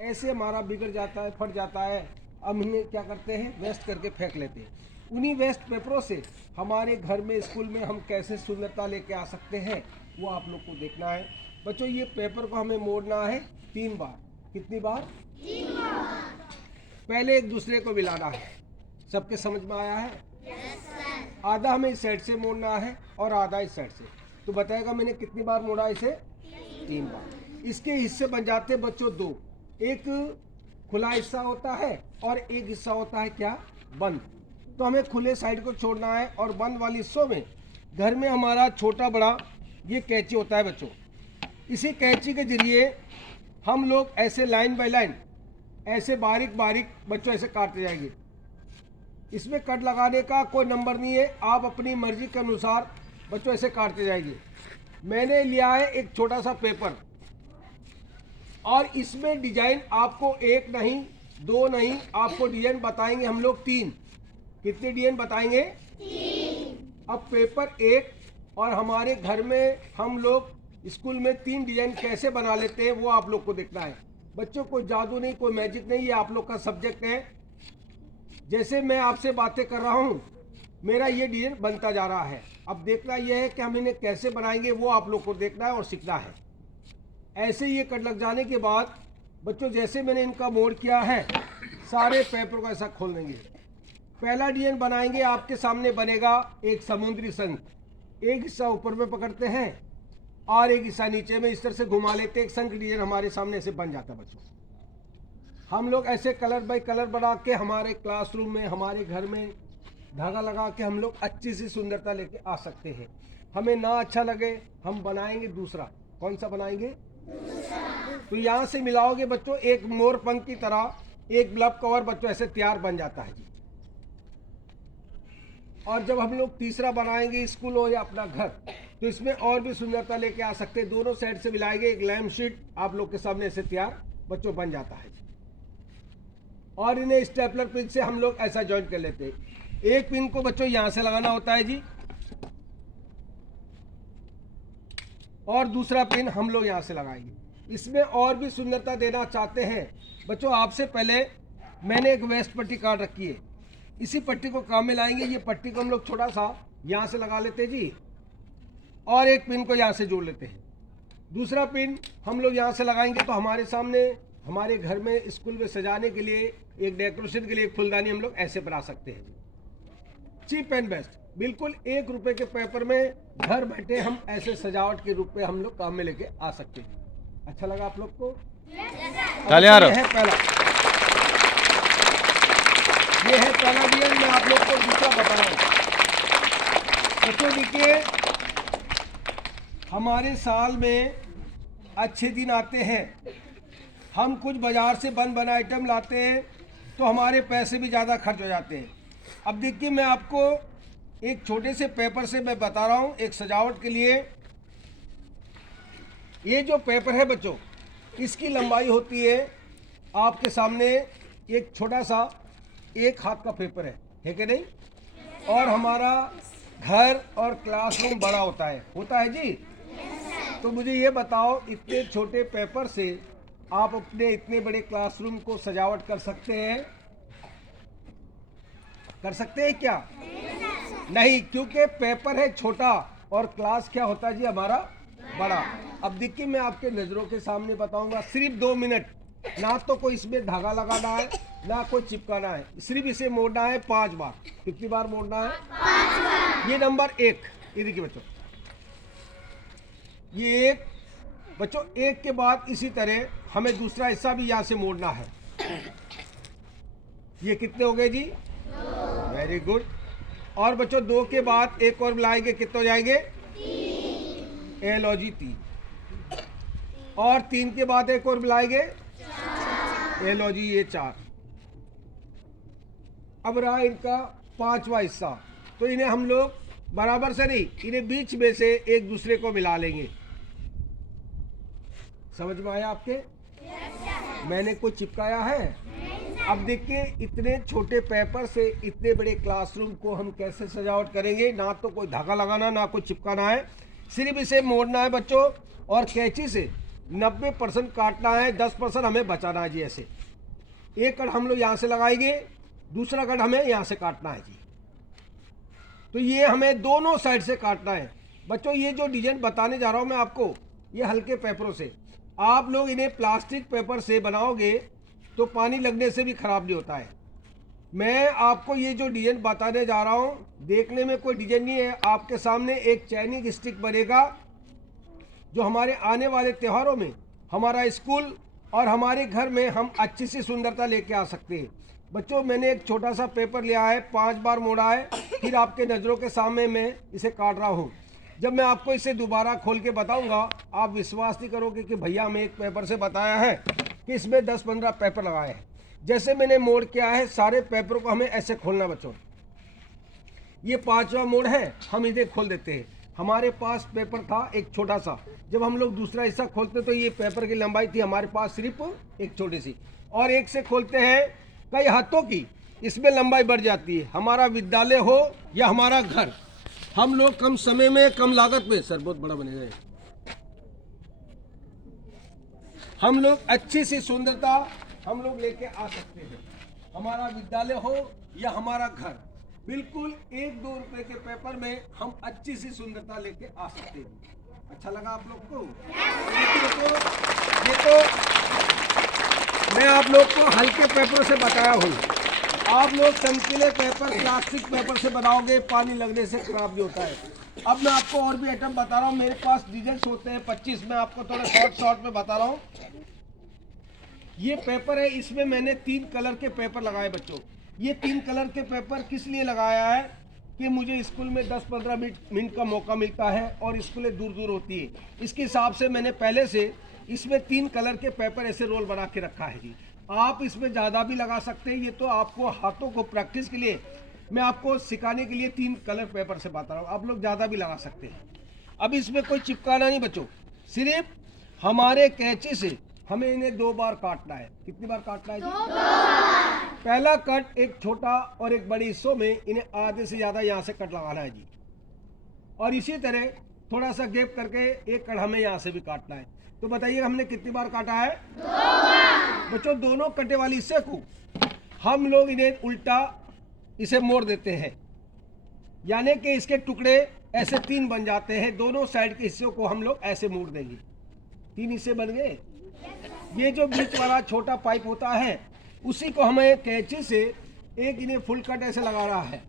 ऐसे हमारा बिगड़ जाता है, फट जाता है। हम इन्हें क्या करते हैं, वेस्ट करके फेंक लेते हैं। उन्हीं वेस्ट पेपरों से हमारे घर में, स्कूल में हम कैसे सुंदरता लेके आ सकते हैं, वो आप लोग को देखना है। बच्चों, ये पेपर को हमें मोड़ना है 3 बार। कितनी बार? 3 बार। पहले एक दूसरे को मिलाना है। सबके समझ में आया है? आधा हमें इस साइड से मोड़ना है और आधा इस साइड से। तो बताएगा मैंने कितनी बार मोड़ा इसे? 3 बार। इसके हिस्से बन जाते हैं बच्चों 2। एक खुला हिस्सा होता है और एक हिस्सा होता है क्या? बंद। तो हमें खुले साइड को छोड़ना है और बंद वाले हिस्सों में घर में हमारा छोटा बड़ा ये कैंची होता है बच्चों। इसी कैंची के जरिए हम लोग ऐसे लाइन बाय लाइन ऐसे बारीक बारीक बच्चों ऐसे काटते जाएंगे। इसमें कट लगाने का कोई नंबर नहीं है, आप अपनी मर्जी के अनुसार बच्चों ऐसे काटते जाएंगे। मैंने लिया है एक छोटा सा पेपर और इसमें डिजाइन आपको एक नहीं, 2 नहीं, आपको डिजाइन बताएंगे हम लोग 3। कितने डिजाइन बताएंगे? 3। अब पेपर 1 और हमारे घर में हम लोग स्कूल में 3 डिजाइन कैसे बना लेते हैं वो आप लोग को देखना है। बच्चों, कोई जादू नहीं, कोई मैजिक नहीं, ये आप लोग का सब्जेक्ट है। जैसे मैं आपसे बातें कर रहा हूँ, मेरा ये डिजाइन बनता जा रहा है। अब देखना यह है कि हम इन्हें कैसे बनाएंगे, वो आप लोग को देखना है और सीखना है। ऐसे ये कट लग जाने के बाद बच्चों, जैसे मैंने इनका मोड़ किया है, सारे पेपर को ऐसा खोल देंगे। पहला डिजाइन बनाएंगे, आपके सामने बनेगा एक समुद्री शंख। एक हिस्सा ऊपर में पकड़ते हैं और एक हिस्सा नीचे में, इस तरह से घुमा लेते हैं। एक शंख डिजाइन हमारे सामने ऐसे बन जाता है बच्चों। हम लोग ऐसे कलर बाय कलर बना के हमारे क्लासरूम में, हमारे घर में धागा लगा के हम लोग अच्छी सी सुंदरता लेके आ सकते हैं। हमें ना अच्छा लगे, हम बनाएंगे दूसरा। कौन सा बनाएंगे? तो यहाँ से मिलाओगे बच्चों, एक मोर पंख की तरह एक ब्लब कवर बच्चों ऐसे तैयार बन जाता है जी। और जब हम लोग तीसरा बनाएंगे, स्कूल हो या अपना घर, तो इसमें और भी सुंदरता लेके आ सकते हैं। दोनों साइड से मिलाएंगे, एक लैम्प शीट आप लोग के सामने ऐसे तैयार बच्चों बन जाता है। और इन्हें स्टेपलर पिन से हम लोग ऐसा ज्वाइंट कर लेते हैं। एक पिन को बच्चों यहां से लगाना होता है जी, और दूसरा पिन हम लोग यहां से लगाएंगे। इसमें और भी सुंदरता देना चाहते हैं बच्चों, आपसे पहले मैंने एक वेस्ट पट्टी काट रखी है। इसी पट्टी को काम में लाएंगे। ये पट्टी को हम लोग छोटा सा यहां से लगा लेते हैं जी, और एक पिन को यहां से जोड़ लेते हैं। दूसरा पिन हम लोग यहां से लगाएंगे तो हमारे सामने, हमारे घर में, स्कूल में सजाने के लिए, एक डेकोरेशन के लिए एक फुलदानी हम लोग ऐसे बना सकते हैं। चीप एंड बेस्ट, बिल्कुल 1 रुपए के पेपर में घर बैठे हम ऐसे सजावट के रूप में हम लोग काम में लेके आ सकते हैं। अच्छा लगा आप लोग को? ये है पहला, ये है पहला डिजाइन। मैं आप लोग को दूसरा बता रहा हूँ बच्चों। देखिए, हमारे साल में अच्छे दिन आते हैं, हम कुछ बाजार से बन बना आइटम लाते हैं तो हमारे पैसे भी ज़्यादा खर्च हो जाते हैं। अब देखिए, मैं आपको एक छोटे से पेपर से मैं बता रहा हूँ एक सजावट के लिए। ये जो पेपर है बच्चों, इसकी लंबाई होती है आपके सामने एक छोटा सा 1 हाथ का पेपर है कि नहीं? और हमारा घर और क्लासरूम बड़ा होता है जी। तो मुझे ये बताओ, इतने छोटे पेपर से आप अपने इतने बड़े क्लासरूम को सजावट कर सकते हैं? कर सकते हैं क्या? नहीं, क्योंकि पेपर है छोटा और क्लास क्या होता है जी हमारा? बड़ा। अब देखिए, मैं आपके नजरों के सामने बताऊंगा, सिर्फ 2 मिनट। ना तो कोई इसमें धागा लगाना है, ना कोई चिपकाना है, सिर्फ इसे मोड़ना है 5 बार। कितनी बार मोड़ना है? 5 बार। ये नंबर 1। ये देखिए बच्चों, ये 1 बच्चों। 1 के बाद इसी तरह हमें दूसरा हिस्सा भी यहाँ से मोड़ना है। ये कितने हो गए जी? 2। Very good. और बच्चों, 2 के बाद एक और मिलाएंगे, कितने हो जाएंगे? 3। ए लो जी 3। और 3 के बाद एक और मिलाएंगे, 4। ए लो जी ये 4। अब रहा इनका 5वां हिस्सा, तो इन्हें हम लोग बराबर से नहीं, इन्हें बीच में से एक दूसरे को मिला लेंगे। समझ में आया आपके? मैंने कुछ चिपकाया है? अब देखिए, इतने छोटे पेपर से इतने बड़े क्लासरूम को हम कैसे सजावट करेंगे? ना तो कोई धागा लगाना, ना कोई चिपकाना है, सिर्फ इसे मोड़ना है बच्चों, और कैंची से 90% काटना है, 10% हमें बचाना है जी। ऐसे एक कट हम लोग यहाँ से लगाएंगे, दूसरा कट हमें यहाँ से काटना है जी। तो ये हमें दोनों साइड से काटना है बच्चों। ये जो डिजाइन बताने जा रहा हूँ मैं आपको, ये हल्के पेपरों से, आप लोग इन्हें प्लास्टिक पेपर से बनाओगे तो पानी लगने से भी खराब नहीं होता है। मैं आपको ये जो डिजाइन बताने जा रहा हूँ, देखने में कोई डिजाइन नहीं है। आपके सामने एक चैनिंग स्टिक बनेगा जो हमारे आने वाले त्योहारों में हमारा स्कूल और हमारे घर में हम अच्छी सी सुंदरता लेके आ सकते हैं। बच्चों मैंने एक छोटा सा पेपर लिया है, 5 बार मोड़ा है, फिर आपके नज़रों के सामने मैं इसे काट रहा हूँ। जब मैं आपको इसे दोबारा खोल के बताऊंगा, आप विश्वास नहीं करोगे कि भैया हमें एक पेपर से बताया है कि इसमें 10-15 पेपर लगाए हैं। जैसे मैंने मोड़ किया है, सारे पेपरों को हमें ऐसे खोलना बच्चों। ये 5वां मोड़ है, हम इन्हें खोल देते हैं। हमारे पास पेपर था एक छोटा सा, जब हम लोग दूसरा हिस्सा खोलते तो ये पेपर की लंबाई थी हमारे पास सिर्फ एक छोटी सी, और एक से खोलते हैं कई हाथों की, इसमें लंबाई बढ़ जाती है। हमारा विद्यालय हो या हमारा घर, हम लोग कम समय में कम लागत में, सर बहुत बड़ा बनेगा, हम लोग अच्छी सी सुंदरता हम लोग लेके आ सकते हैं। हमारा विद्यालय हो या हमारा घर, बिल्कुल 1-2 रुपए के पेपर में हम अच्छी सी सुंदरता लेके आ सकते हैं। अच्छा लगा आप लोग को? ये तो मैं आप लोग को हल्के पेपरों से बताया हूँ। आप लोग चमकीले पेपर, प्लास्टिक पेपर से बनाओगे, पानी लगने से खराब भी होता है। अब मैं आपको और भी आइटम बता रहा हूँ। मेरे पास डिजाइन होते हैं 25, मैं आपको थोड़ा शॉर्ट में बता रहा हूँ। ये पेपर है, इसमें मैंने 3 कलर के पेपर लगाए बच्चों। ये 3 कलर के पेपर किस लिए लगाया है कि मुझे स्कूल में 10-15 मिनट का मौका मिलता है और स्कूलें दूर दूर होती है। इसके हिसाब से मैंने पहले से इसमें 3 कलर के पेपर ऐसे रोल बना के रखा है जी। आप इसमें ज़्यादा भी लगा सकते हैं। ये तो आपको हाथों को प्रैक्टिस के लिए, मैं आपको सिखाने के लिए 3 कलर पेपर से बता रहा हूँ। आप लोग ज़्यादा भी लगा सकते हैं। अब इसमें कोई चिपकाना नहीं बच्चों, सिर्फ हमारे कैंची से हमें इन्हें 2 बार काटना है। कितनी बार काटना है जी? 2 बार। पहला कट एक छोटा और एक बड़ी हिस्सों में, इन्हें आधे से ज़्यादा यहाँ से कट लगाना है जी। और इसी तरह थोड़ा सा गैप करके एक कट हमें यहाँ से भी काटना है। तो बताइए हमने कितनी बार काटा है? 2 बार। बच्चों दोनों कटे वाली हिस्से को हम लोग इन्हें उल्टा इसे मोड़ देते हैं, यानी कि इसके टुकड़े ऐसे 3 बन जाते हैं। दोनों साइड के हिस्सों को हम लोग ऐसे मोड़ देंगे। 3 हिस्से बन गए। ये जो बीच वाला छोटा पाइप होता है, उसी को हमें कैंची से एक इन्हें फुल कट ऐसे लगा रहा है,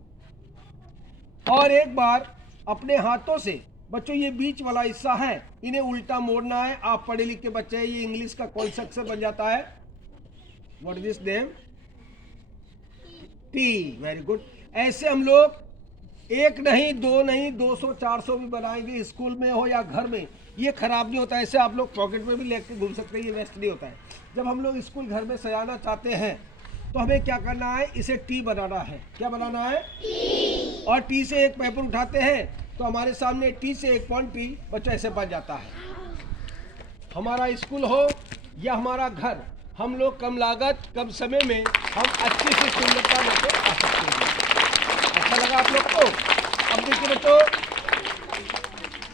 और एक बार अपने हाथों से बच्चों ये बीच वाला हिस्सा है, इन्हें उल्टा मोड़ना है। आप पढ़े लिखे बच्चे हैं, ये इंग्लिश का कौन सा अक्षर बन जाता है? What is this name? T. Very good. ऐसे हम लोग 1 नहीं, 2 नहीं, 200-400 भी बनाएंगे, स्कूल में हो या घर में, ये खराब नहीं होता। ऐसे आप लोग पॉकेट में भी लेके घूम सकते हैं, ये वेस्ट नहीं होता है। जब हम लोग स्कूल घर में सजाना चाहते हैं तो हमें क्या करना है? इसे टी बनाना है। क्या बनाना है? टी। और टी से एक पेपर उठाते हैं तो हमारे सामने टी से एक पॉइंट टी बच्चा ऐसे बन जाता है। हमारा स्कूल हो या हमारा घर, हम लोग कम लागत कम समय में हम अच्छी सी सुंदरता लेके आ सकते हैं। अच्छा लगा आप लोग को? अब देखिए बच्चों,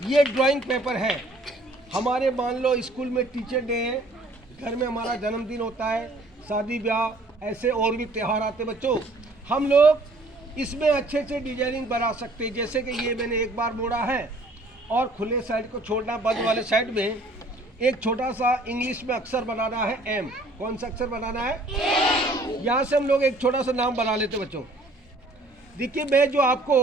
ये ड्राइंग पेपर है। हमारे मान लो स्कूल में टीचर डे है, घर में हमारा जन्मदिन होता है, शादी ब्याह, ऐसे और भी त्यौहार आते बच्चों, हम लोग इसमें अच्छे से डिजाइनिंग बना सकते हैं। जैसे कि ये मैंने एक बार मोड़ा है और खुले साइड को छोड़ना, बंद वाले साइड में एक छोटा सा इंग्लिश में अक्षर बनाना है, एम। कौन सा अक्षर बनाना है? एम। यहाँ से हम लोग एक छोटा सा नाम बना लेते बच्चों। देखिए मैं जो आपको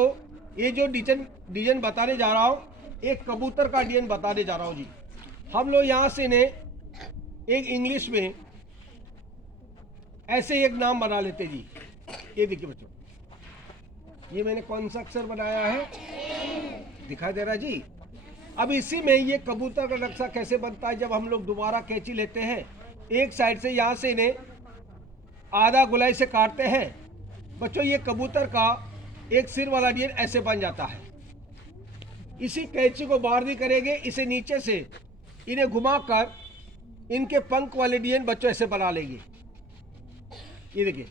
ये जो डिजाइन बताने जा रहा हूँ, एक कबूतर का डिजाइन बताने जा रहा हूँ जी। हम लोग यहाँ से इन्हें एक इंग्लिश में ऐसे एक नाम बना लेते जी। ये देखिए बच्चों, ये मैंने कौन सा अक्षर बनाया है? दिखाई दे रहा जी। अब इसी में ये कबूतर का नक्शा कैसे बनता है? जब हम लोग दोबारा कैंची लेते हैं, एक साइड से यहाँ से इन्हें आधा गोलाई से काटते हैं बच्चों, ये कबूतर का एक सिर वाला डिजाइन ऐसे बन जाता है। इसी कैंची को बाहर भी करेंगे, इसे नीचे से इन्हें घुमाकर इनके पंख वाले डिजाइन बच्चों ऐसे बना लेंगे। ये देखिए,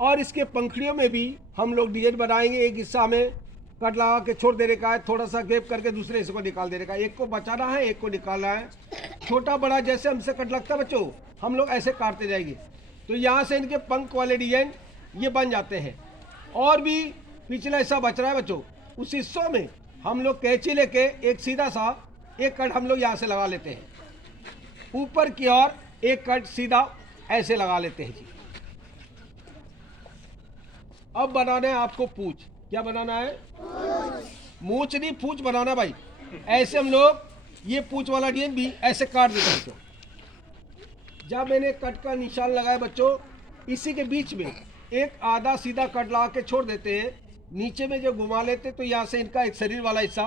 और इसके पंखड़ियों में भी हम लोग डिजाइन बनाएंगे। एक हिस्सा में कट लगा के छोड़ देने का है, थोड़ा सा गैप करके दूसरे हिस्से को निकाल देने का है। एक को बचाना है, एक को निकालना है। छोटा बड़ा जैसे हमसे कट लगता है बच्चों, हम लोग ऐसे काटते जाएंगे। तो यहाँ से इनके पंख वाले डिजाइन ये बन जाते हैं। और भी पिछला हिस्सा बच रहा है बच्चों, उस हिस्सों में हम लोग कैंची लेके एक सीधा सा एक कट हम लोग यहाँ से लगा लेते हैं, ऊपर की ओर एक कट सीधा ऐसे लगा लेते हैं जी। अब बनाना है आपको पूंछ। क्या बनाना है? मूंछ नहीं, पूंछ बनाना भाई। ऐसे हम लोग ये पूंछ वाला डिजाइन भी ऐसे काट देते हैं बच्चों। जब मैंने कट का निशान लगाया बच्चों, इसी के बीच में एक आधा सीधा कट लगा के छोड़ देते हैं। नीचे में जो घुमा लेते तो यहाँ से इनका एक शरीर वाला हिस्सा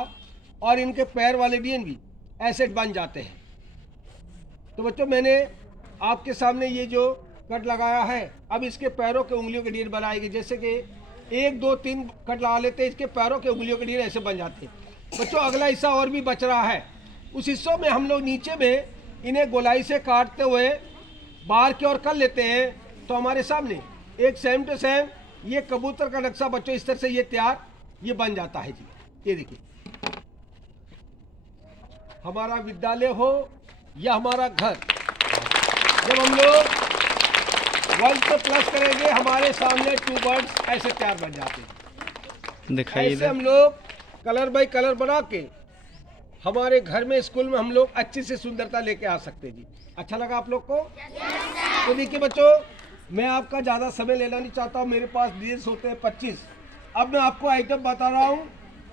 और इनके पैर वाले डिजाइन भी ऐसे बन जाते हैं। तो बच्चों मैंने आपके सामने ये जो कट लगाया है, अब इसके पैरों के उंगलियों के डिजाइन बनाएंगे। जैसे कि 1 2 3 कट लगा लेते हैं, इसके पैरों के उंगलियों के डिजाइन ऐसे बन जाते हैं बच्चों। अगला हिस्सा और भी बच रहा है, उस हिस्सों में हम लोग नीचे में इन्हें गोलाई से काटते हुए बाहर की ओर कर लेते हैं। तो हमारे सामने एक सेम टू सेम ये कबूतर का नक्शा बच्चों इस तरह से ये तैयार ये बन जाता है जी। ये देखिए, हमारा विद्यालय हो या हमारा घर, जब हम लोग 1 से प्लस करेंगे हमारे सामने 2 बर्ड्स ऐसे तैयार बन जाते हैं। दिखाई ऐसे हम लोग कलर बाई कलर बना के हमारे घर में स्कूल में हम लोग अच्छी से सुंदरता लेके आ सकते हैं जी। अच्छा लगा आप लोग को? तो देखिए बच्चों, मैं आपका ज़्यादा समय लेना नहीं चाहता हूँ। मेरे पास डिजाइन होते हैं 25। अब मैं आपको आइटम बता रहा हूँ,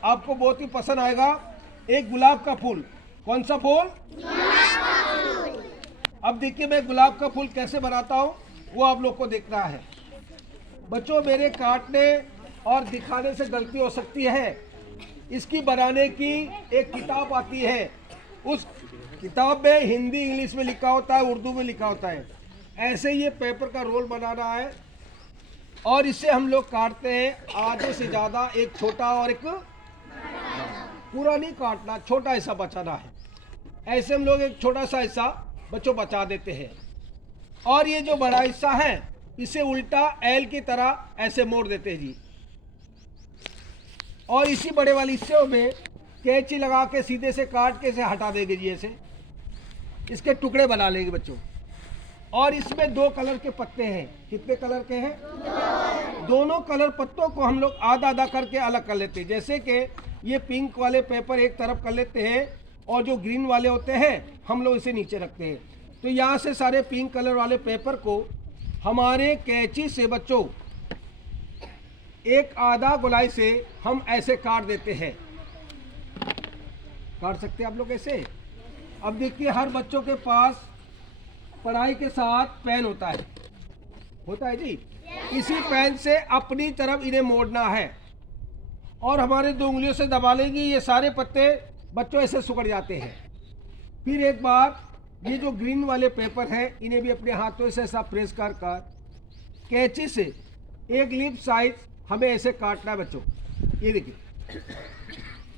आपको बहुत ही पसंद आएगा। एक गुलाब का फूल। कौन सा फूल? अब देखिए मैं गुलाब का फूल कैसे बनाता हूँ वो आप लोग को देखना है बच्चों। मेरे काटने और दिखाने से गलती हो सकती है। इसकी बनाने की एक किताब आती है, उस किताब में हिंदी इंग्लिश में लिखा होता है, उर्दू में लिखा होता है। ऐसे ये पेपर का रोल बनाना है और इससे हम लोग काटते हैं आधे से ज़्यादा, एक छोटा और एक पूरा नहीं काटना, छोटा हिस्सा बचाना है। ऐसे हम लोग एक छोटा सा हिस्सा बच्चों बचा देते हैं और ये जो बड़ा हिस्सा है इसे उल्टा एल की तरह ऐसे मोड़ देते हैं जी। और इसी बड़े वाले हिस्से में कैंची लगा के सीधे से काट के इसे हटा देंगे जी। ऐसे इसके टुकड़े बना लेंगे बच्चों। और इसमें 2 कलर के पत्ते हैं। कितने कलर के हैं? दोनों कलर पत्तों को हम लोग आधा आधा करके अलग कर लेते हैं। जैसे कि ये पिंक वाले पेपर एक तरफ कर लेते हैं और जो ग्रीन वाले होते हैं हम लोग इसे नीचे रखते हैं। तो यहाँ से सारे पिंक कलर वाले पेपर को हमारे कैंची से बच्चों एक आधा गोलाई से हम ऐसे काट देते हैं। काट सकते हैं आप लोग ऐसे। अब देखिए, हर बच्चों के पास पढ़ाई के साथ पेन होता है जी। इसी पेन से अपनी तरफ इन्हें मोड़ना है और हमारे 2 उंगलियों से दबा लेंगे। ये सारे पत्ते बच्चों ऐसे सुकड़ जाते हैं। फिर एक बार ये जो ग्रीन वाले पेपर हैं इन्हें भी अपने हाथों से ऐसा प्रेस कर कैंची से एक लिप साइज हमें ऐसे काटना है बच्चों। ये देखिए,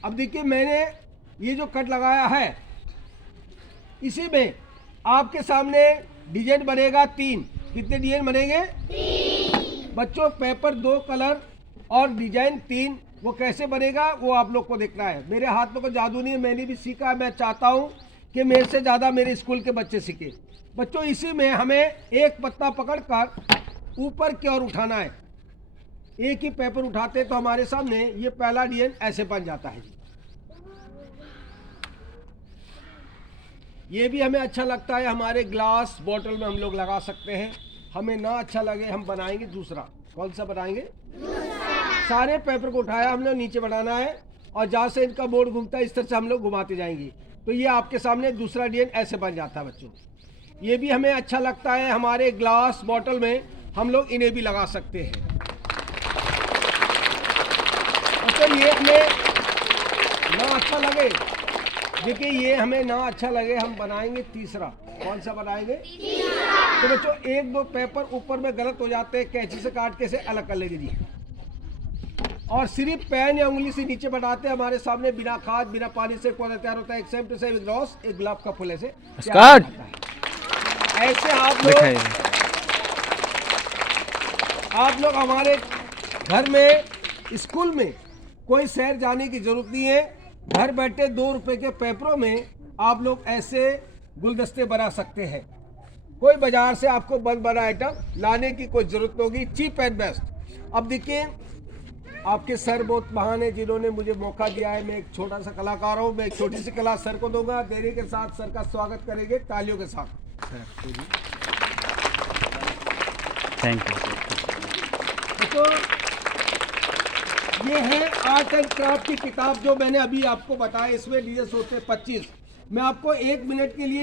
अब देखिए मैंने ये जो कट लगाया है इसी में आपके सामने डिजाइन बनेगा 3। कितने डिजाइन बनेंगे? 3 बच्चों। पेपर 2 कलर और डिजाइन 3। वो कैसे बनेगा वो आप लोग को देखना है। मेरे हाथ में कोई जादू नहीं है, मैंने भी सीखा है। मैं चाहता हूँ कि मेरे से ज़्यादा मेरे स्कूल के बच्चे सीखे बच्चों। इसी में हमें एक पत्ता पकड़कर ऊपर की ओर उठाना है। एक ही पेपर उठाते तो हमारे सामने ये पहला डिजाइन ऐसे बन जाता है। ये भी हमें अच्छा लगता है, हमारे ग्लास बॉटल में हम लोग लगा सकते हैं। हमें ना अच्छा लगे हम बनाएंगे दूसरा। कौन सा बनाएंगे? सारे पेपर को उठाया हम लोग, नीचे बनाना है और जहाँ से इनका बोर्ड घूमता है इस तरह से हम लोग घुमाते जाएंगे। तो ये आपके सामने दूसरा डिजाइन ऐसे बन जाता है बच्चों। ये भी हमें अच्छा लगता है, हमारे ग्लास बॉटल में हम लोग इन्हें भी लगा सकते हैं। तो ये हमें ना अच्छा लगे, देखिए ये हमें ना अच्छा लगे हम बनाएंगे तीसरा। कौन सा बनाएंगे? तो बच्चों 1-2 पेपर ऊपर में गलत हो जाते हैं, कैंची से काट के से अलग कर लेंगे जी। और सिर्फ पेन या उंगली से नीचे बनाते हैं। हमारे सामने बिना खाद बिना पानी से पौधा तैयार होता है। एक सेम टू सेम एक रॉस, एक गुलाब का फूल ऐसे ऐसे आप लोग हमारे घर में स्कूल में कोई शहर जाने की जरूरत नहीं है। घर बैठे 2 रुपए के पेपरों में आप लोग ऐसे गुलदस्ते बना सकते हैं। कोई बाजार से आपको बन बना आइटम लाने की कोई जरूरत नहीं होगी, चीप एंड बेस्ट। अब देखिए, आपके सर बहुत महान है जिन्होंने मुझे मौका दिया है। मैं एक छोटा सा कलाकार हूँ, मैं एक छोटी सी कला सर को दूंगा। देने के साथ सर का स्वागत करेंगे तालियों के साथ। Thank you. तो ये है आर्ट एंड क्राफ्ट की किताब जो मैंने अभी आपको बताया। इसमें लिए सोचे 25। मैं आपको 1 मिनट के लिए